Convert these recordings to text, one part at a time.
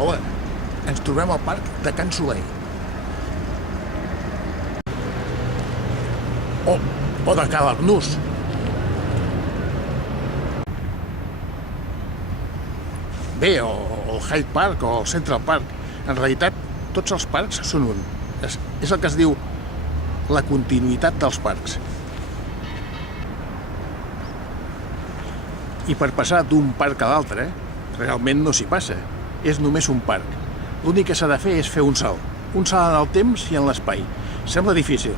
Hola, ens trobem al parc de Can Soleil. O de Cal Arnús. Bé, o el Hyde Park o el Central Park. En realitat, tots els parcs són un. És el que es diu la continuïtat dels parcs. I per passar d'un parc a l'altre, realment no s'hi passa. És només un parc. L'únic que s'ha de fer és fer un salt. Un salt en el temps i en l'espai. Sembla difícil,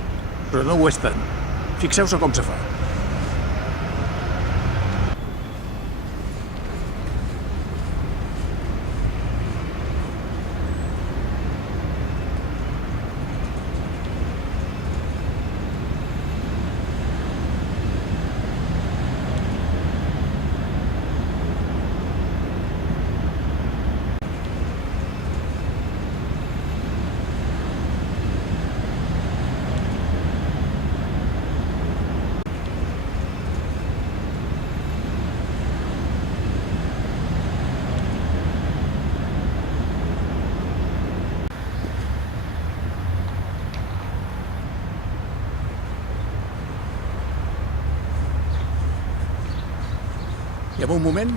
però no ho és tant. Fixeu-se com se fa. I en un moment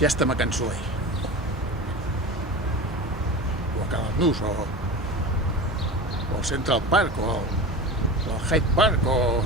ja estem a Can Soleil. O a Cal Arnús, o al Central Park, o al Hyde Park, o